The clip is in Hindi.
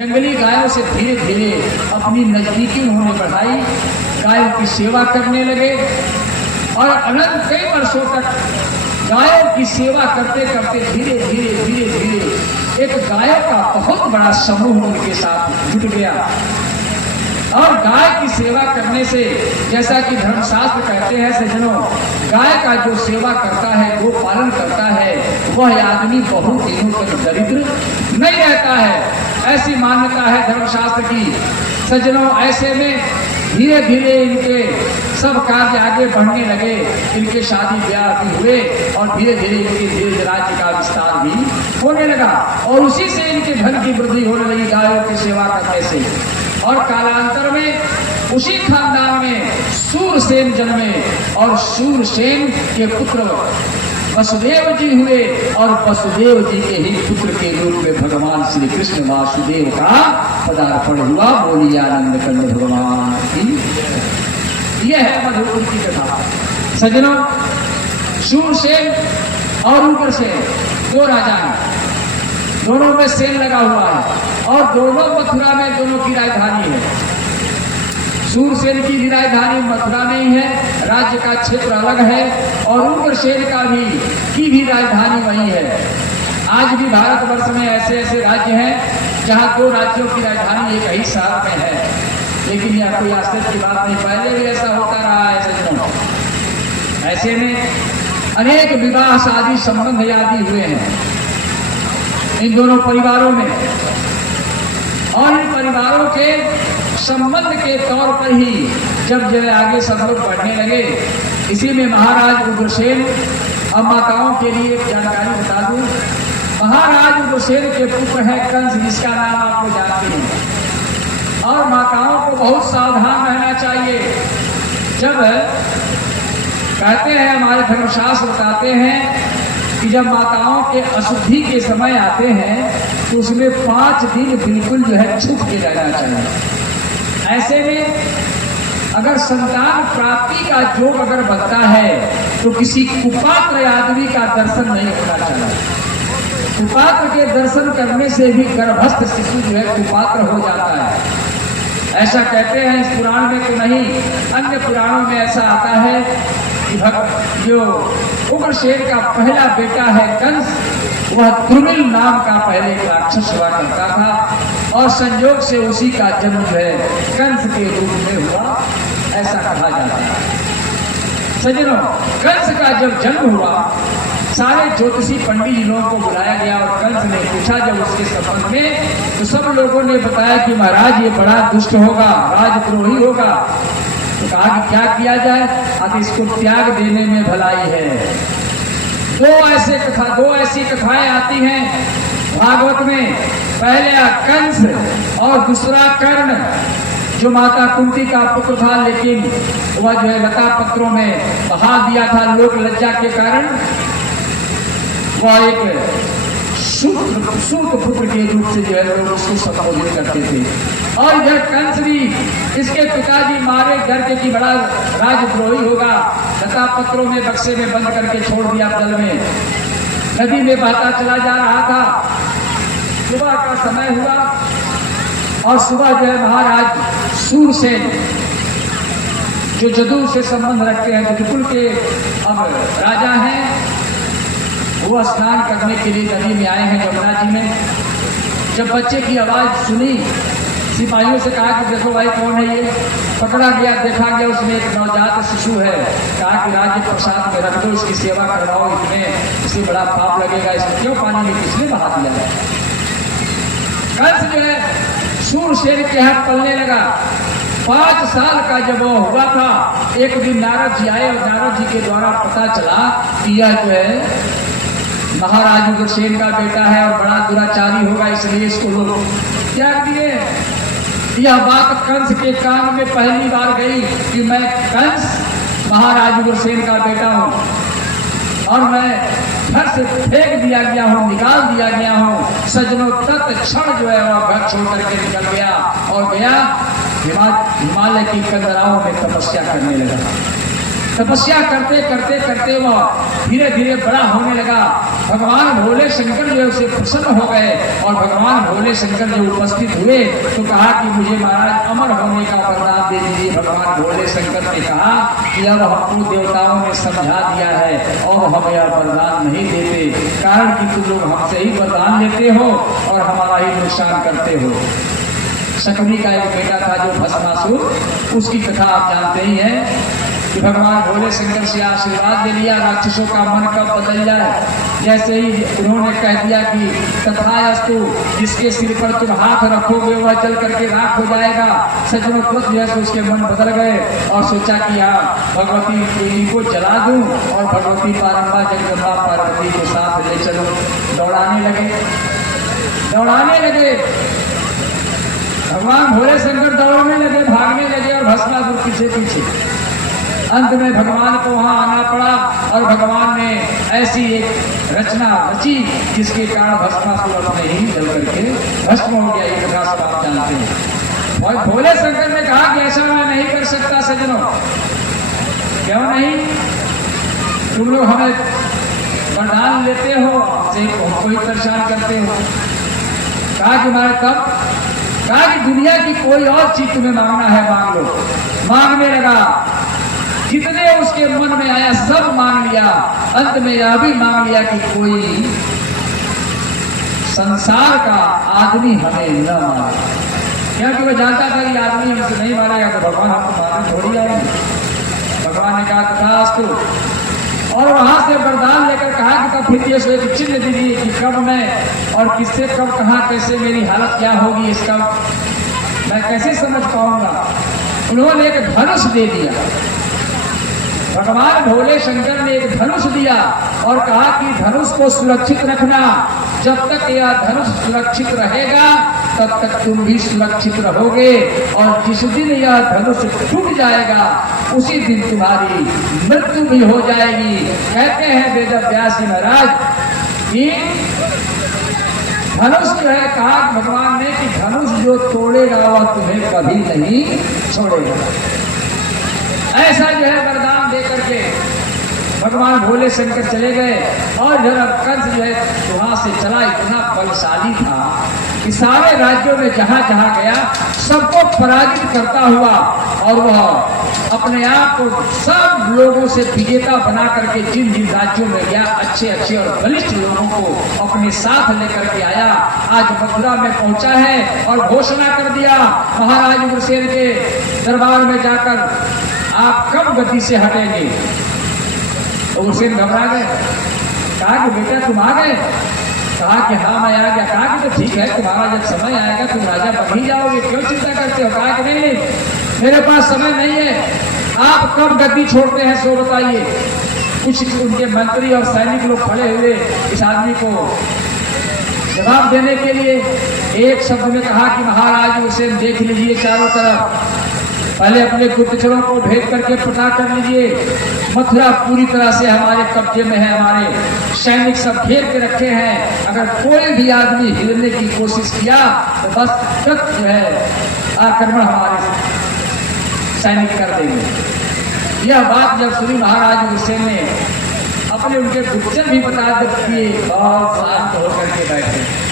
जंगली गायों से धीरे धीरे अपनी नजदीकी उन्होंने बढ़ाई, गायों की सेवा करने लगे और अनंत कई वर्षों तक गायों की सेवा करते करते धीरे धीरे धीरे धीरे एक गायों का बहुत बड़ा समूह उनके साथ जुट गया। और गाय की सेवा करने से, जैसा कि धर्मशास्त्र कहते हैं सज्जनों, गाय का जो सेवा करता है, गो पालन करता है, वह आदमी बहुत दिनों तक दरिद्र नहीं रहता है। ऐसी मान्यता है धर्मशास्त्र की। सज्जनों, ऐसे में धीरे धीरे इनके सब कार्य आगे बढ़ने लगे, इनके शादी ब्याह भी हुए और धीरे धीरे इनके धीरे राज्य का विस्तार भी होने लगा और उसी से इनके धन की वृद्धि होने लगी गायों की सेवा करने से। और कालांतर में उसी खानदान में सूरसेन जन्मे और सूरसेन के पुत्र वसुदेव जी हुए और वसुदेव जी के ही पुत्र के रूप में भगवान श्री कृष्ण वासुदेव का पदार्पण हुआ। बोलिए आनंद कंद भगवान की। यह है मधुपुर की कथा। सज्जनों, सूरसेन और उग्रसेन दो राजा हैं, दोनों में सेन लगा हुआ है और दोनों मथुरा में दोनों की राजधानी है। सूरसेन की भी राजधानी मथुरा में ही है, राज्य का क्षेत्र अलग है, और उग्रसेन की भी राजधानी वही है। आज भी भारतवर्ष में ऐसे ऐसे राज्य हैं जहां दो राज्यों की राजधानी एक ही शहर में है, लेकिन यह कोई आश्चर्य की बात नहीं, पहले भी ऐसा होता रहा है सज्जनों। ऐसे में अनेक विवाह शादी संबंध आदि हुए हैं इन दोनों परिवारों में, और इन परिवारों के संबंध के तौर पर ही जब आगे सब लोग बढ़ने लगे, इसी में महाराज उग्रसेन, अब माताओं के लिए एक जानकारी बता दूं, महाराज उग्रसेन के पुत्र है कंस, जिसका नाम आप लोग जानते हैं। और माताओं को बहुत सावधान रहना चाहिए। जब कहते हैं, हमारे धर्मशास्त्र बताते हैं कि जब माताओं के अशुद्धि के समय आते हैं तो उसमें 5 दिन बिल्कुल जो है छुप के रहना चाहिए। ऐसे में अगर संतान प्राप्ति का योग अगर बनता है तो किसी कुपात्र आदमी का दर्शन नहीं होना चाहिए। कुपात्र के दर्शन करने से भी गर्भस्थ शिशु जो है कुपात्र हो जाता है, ऐसा कहते हैं। इस पुराण में तो नहीं, अन्य पुराणों में ऐसा आता है कि जो उग्रसेन का पहला बेटा है कंस, वह द्रुमिल नाम का पहले एक राक्षस हुआ करता था और संयोग से उसी का जन्म जो है कंस के रूप में हुआ, ऐसा कहा जाता है। सज्जनों, कंस का जब जन्म हुआ, सारे ज्योतिषी पंडित जी लोगों को बुलाया गया और कंस ने पूछा जब उसके संबंध में, तो सब लोगों ने बताया कि महाराज ये बड़ा दुष्ट होगा, राजद्रोही होगा। तो कहा कि क्या किया जाए, आखिर इसको त्याग देने में भलाई है। दो ऐसी कथाएं आती हैं भागवत में, पहले कंस और दूसरा कर्ण, जो माता कुंती का पुत्र था, लेकिन वह जो है लता पत्रों में बहा दिया था लोक लज्जा के कारण। वह एक सूत पुत्र के रूप से जो है लोग उसको संबोधित करते थे। और इधर कंस भी, इसके पिताजी मारे डर के कि बड़ा राजद्रोही होगा, लता पत्रों में बक्से में बंद करके छोड़ दिया जल में, नदी में बहता चला जा रहा था। सुबह का समय हुआ और सुबह जो है महाराज सूरसेन, जो जदू से संबंध रखते हैं, जदुकुल के अब राजा हैं, वो स्नान करने के लिए नदी में आए हैं, यमुना जी में। जब बच्चे की आवाज सुनी, सिपाहियों से कहा कि देखो भाई कौन है ये। पकड़ा गया, देखा गया उसमें एक नवजात शिशु है। कहा कि राज्य प्रसाद में रख दो, इसकी सेवा करवाओ, इसमें बड़ा पाप लगेगा, इसको क्यों पानी में किसने बहा दिया है। कंस जो है सूरसेन के हाथ पलने लगा। 5 साल का जब वो हुआ था, एक दिन नारद जी आए और नारद जी के द्वारा पता चला कि यह जो है महाराज उग्रसेन का बेटा है और बड़ा दुराचारी होगा, इसलिए इसको लोग त्याग दिए। यह बात कंस के कान में पहली बार गई कि मैं कंस महाराज उग्रसेन का बेटा हूं और मैं घर से फेंक दिया गया हूं, निकाल दिया गया हूं। सज्जनों, तत्क्षण जो है वह घर छोड़ करके निकल गया और गया हिमालय की कंदराओं में तपस्या करने लगा। तपस्या करते करते करते वह धीरे धीरे बड़ा होने लगा। भगवान भोले शंकर जो है उसे प्रसन्न हो गए और भगवान भोले शंकर जो उपस्थित हुए तो कहा कि मुझे महाराज अमर होने का वरदान दे दीजिए। भगवान भोले शंकर ने कहा कि अब हमको देवताओं ने समझा दिया है और हमें यह वरदान नहीं देते, कारण कि तुम लोग हमसे ही वरदान लेते हो और हमारा ही नुकसान करते हो। शकुनी का एक बेटा था जो भस्मासुर, उसकी कथा आप जानते ही हैं कि भगवान भोले शंकर से आशीर्वाद ले लिया राक्षसों का मन कब बदल जाए। जैसे ही उन्होंने कह दिया कि तथास्तु, जिसके सिर पर तुम हाथ रखोगे वह जल करके राख हो जाएगा, सज्जनों तुरंत जो है उसके मन बदल गए और सोचा कि हाँ भगवती देवी को जला दूं और भगवती पारंबा जगदम्बा पार्वती को साथ ले चलूं। दौड़ाने लगे भगवान भोले शंकर, दौड़ने लगे, भागने लगे और भस्मासुर पीछे पीछे। अंत में भगवान को वहां आना पड़ा और भगवान ने ऐसी एक रचना रची जिसके कारण भस्मासुर अपने ही जल करके भस्म हो गया। ये कथा सब आप जानते हैं। और भोले शंकर ने कहा कि ऐसा मैं नहीं कर सकता सज्जनों। क्यों नहीं? तुम लोग हमें वरदान लेते हो, हमको ही परेशान करते हो। कहा कि हमारे कब? कहा कि दुनिया की कोई और चीज तुम्हें मांगना है मांग लो। मांगने लगा, जितने उसके मन में आया सब मांग लिया। अंत में यह भी मांग लिया कि कोई संसार का आदमी हमें न मारे, क्योंकि वह जानता था कि आदमी हमसे नहीं मारेगा तो भगवान हमको मारने थोड़ी आएंगे। भगवान ने कहा तथास्तु और वहां से वरदान लेकर कहा कि तब फिर ये एक चिन्ह दीजिए कि कब मैं और किससे कब कहाँ कैसे मेरी हालत क्या होगी, इसका मैं कैसे समझ पाऊंगा। उन्होंने एक धनुष दे दिया। भगवान भोले शंकर ने एक धनुष दिया और कहा कि धनुष को सुरक्षित रखना, जब तक यह धनुष सुरक्षित रहेगा तब तक तुम भी सुरक्षित रहोगे और जिस दिन यह धनुष टूट जाएगा उसी दिन तुम्हारी मृत्यु भी हो जाएगी। कहते हैं वेद व्यास महाराज कि धनुष जो है, कहा भगवान ने कि धनुष जो तोड़ेगा वह तुम्हें कभी नहीं छोड़ेगा। ऐसा जो है वरदान दे करके भगवान भोले शंकर चले गए और जब कंस जो है वहां से चला, इतना बलशाली था कि सारे राज्यों में जहां जहां गया सबको पराजित करता हुआ और वह अपने आप को सब लोगों से विजेता बना करके जिन जिन राज्यों में गया अच्छे अच्छे और बलिष्ठ लोगों को अपने साथ लेकर के आया। आज मथुरा में पहुंचा है और घोषणा कर दिया महाराज उग्रसेन के दरबार में जाकर, आप कब गति से हटेंगे? उग्रसेन घबरा गए। कहा कि बेटा तुम आ गए? कहा कि हाँ मैं आ गया। कहा कि तो ठीक है, तुम्हारा जब समय आएगा तुम राजा बन ही जाओगे, क्यों चिंता करते हो? कहा कि नहीं मेरे पास समय नहीं है, आप कब गद्दी छोड़ते हैं सो बताइए। कुछ उनके मंत्री और सैनिक लोग खड़े हुए इस आदमी को जवाब देने के लिए। एक शब्द में कहा कि महाराज उसे देख लीजिए चारों तरफ, पहले अपने गुप्तचरों को भेज करके पता कर लीजिए, मथुरा पूरी तरह से हमारे कब्जे में है, हमारे सैनिक सब घेर के रखे हैं, अगर कोई भी आदमी हिलने की कोशिश किया तो बस तुरंत जो है आक्रमण हमारे सैनिक कर देंगे। यह बात जब सुनी महाराज उग्रसेन ने अपने उनके गुप्तचर भी बता दिए, बहुत शांत होकर के बैठे।